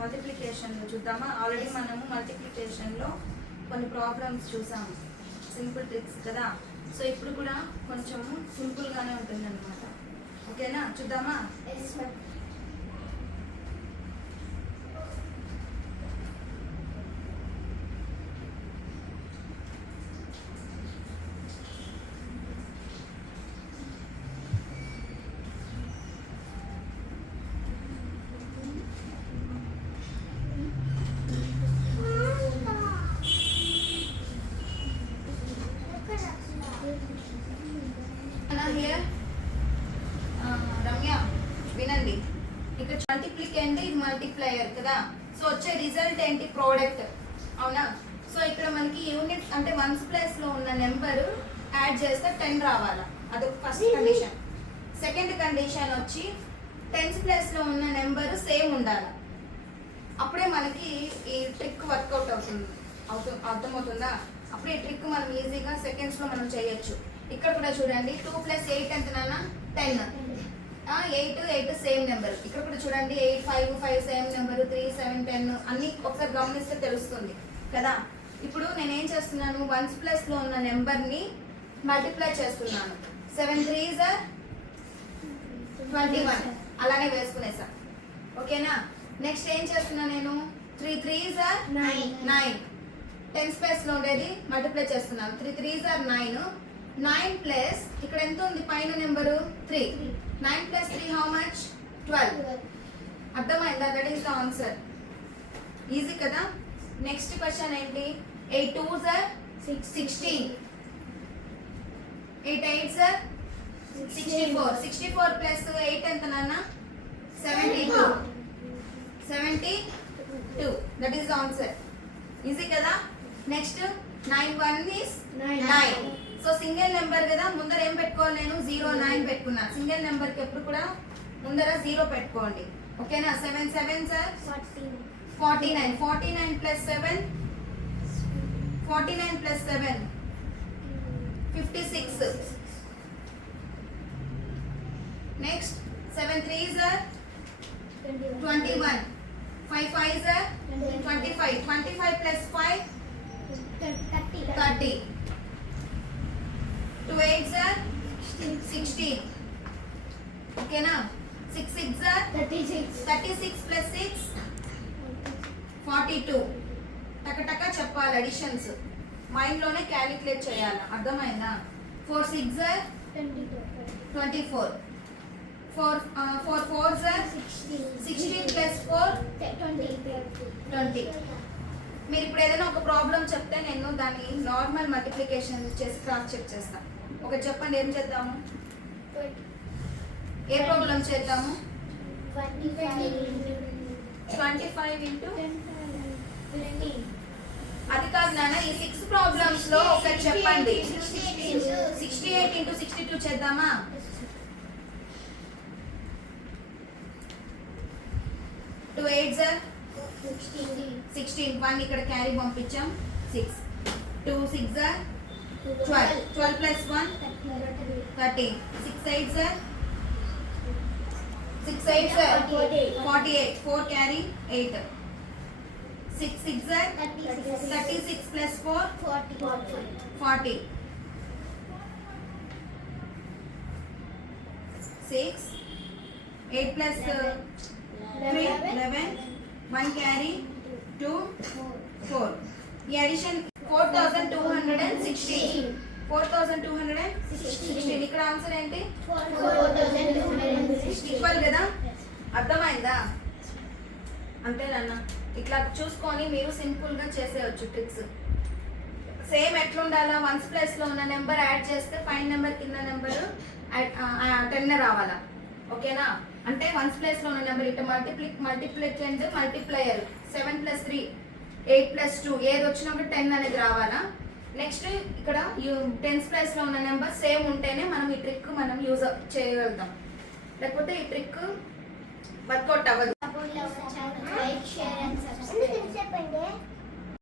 మల్టిప్లికేషన్లో చూద్దామా. ఆల్రెడీ మనము మల్టిప్లికేషన్లో కొన్ని ప్రాబ్లమ్స్ చూసాము, సింపుల్ ట్రిక్స్ కదా. సో ఇప్పుడు కూడా కొంచెము సింపుల్గానే ఉంటుంది అనమాట. ఓకేనా, చూద్దామా. రమ్య వినండి, ఇక్కడ మల్టిప్లికెంట్ ఇది మల్టిప్లయర్ కదా. సో వచ్చే రిజల్ట్ ఏంటి, ప్రోడక్ట్, అవునా. సో ఇక్కడ మనకి యూనిట్స్ అంటే వన్స్ ప్లేస్ లో ఉన్న నెంబర్ యాడ్ చేస్తే 10 రావాలా, అదొక ఫస్ట్ కండిషన్. సెకండ్ కండిషన్ వచ్చి టెన్స్ ప్లేస్ లో ఉన్న నెంబర్ సేమ్ ఉండాలి, అప్పుడే మనకి ఈ ట్రిక్ వర్కౌట్ అవుతుంది. అర్థమవుతుందా. అప్పుడు ఈ ట్రిక్ మనం ఈజీగా సెకండ్స్ లో మనం చేయొచ్చు. ఇక్కడ కూడా చూడండి 2 + 8 ఎంత నాన్న, 10. 8 8 సేమ్ నెంబర్. ఇక్కడ కూడా చూడండి 8 5 5 సేమ్ నెంబర్, 3 7 10 అన్ని ఒకసారి గమనిస్తే తెలుస్తుంది కదా. ఇప్పుడు నేను ఏం చేస్తున్నాను, వన్స్ ప్లస్ లో ఉన్న నెంబర్ ని మల్టిప్లై చేస్తున్నాను. 7 3s 21 అలానే వేసుకునేసా. ఓకేనా. నెక్స్ట్ ఏం చేస్తున్నా నేను, 3 3s 9. 10 స్పేస్ లో ఉండేది మల్టిప్లై చేస్తున్నాను. 3 3s 9. 9 ప్లస్ ఇక్కడ ఎంత ఉంది పైన నెంబరు 3. 9 + 3 how much, 12. అర్థమైందా. That is the answer. Easy కదా. నెక్స్ట్ క్వశ్చన్ ఏంటి, 8 2s 16. 8 8s 64. 64 + 8 ఎంత నాన్న, 72. 72. That is the answer. Easy కదా. Next 9 1 is 9. So single number కదా, ముందర ఏం పెట్టుకోవాలి నేను, 0 9 పెట్టుకున్నా. సింగిల్ నెంబర్ కి ఎప్పుడు కూడా ముందర 0 పెట్టుకోండి. ఓకేనా. 7 7s 49. 49 + 7 49 + 7 56. Next 7 3s 21. 5 5s 25. 25 + 5 30. 2 8s 16. ఓకేనా. 6 6s 36. 36 + 6 42. టక చెప్పాలి అడిషన్స్, మైండ్ లోనే క్యాలిక్యులేట్ చేయాలి. అర్థమైందా. 4 6s 24. 4 4s 16 + 4 20. మీరు ఇప్పుడు ఏదైనా ఒక ప్రాబ్లం చెప్తే నేను దాన్ని నార్మల్ మల్టిప్లికేషన్ చేసి క్రాస్ చెక్ చేస్తాను. ఒకటి చెప్పండి, ఏం చేద్దాము, ఏ ప్రాబ్లం చేద్దాము. 25 ఇంటూ 15. అది కాదు నాన్న, ఈ 6 ప్రాబ్లమ్స్ లో ఒకటి చెప్పండి. 68 ఇంటూ 62 చేద్దామా. 2 8s 16. 1 ఇక్కడ క్యారీ పంపించాం. 6 2 6s 12. 12 + 1 13. 6 8s 48. 4 carry 8. 6 6s 36 + 4 40. 6 8 + 3 11. 1 carry 2 4. ఈ అడిషన్ 4216. 4216. ఇక్కడ ఆన్సర్ ఏంటి, 4216 ఈక్వల్ కదా. అర్థమైందా. అంతేనన్న. ఇట్లా చూసుకొని మీరు సింపుల్ గా చేసేయచ్చు ట్రిక్స్. సేమ్ ఎట్లుండాలా, వన్స్ ప్లేస్ లో ఉన్న నెంబర్ యాడ్ చేస్తే పైన నెంబర్ కింద నెంబర్ 10 రావాలా. ఓకేనా. అంటే వన్స్ ప్లేస్ లో ఉన్న నెంబర్ ఇటు మల్టిప్లికెంట్ మల్టిప్లయర్ 7 + 3 8 + 2 ఏది వచ్చినప్పుడు 10 అనేది రావాలా. నెక్స్ట్ ఇక్కడ 10s ప్లేస్ లో ఉన్న నెంబర్ సేమ్ ఉంటేనే మనం ఈ ట్రిక్ మనం యూజ్ చేయగలుగుతాం, లేకపోతే ఈ ట్రిక్ వర్కౌట్ అవ్వదు.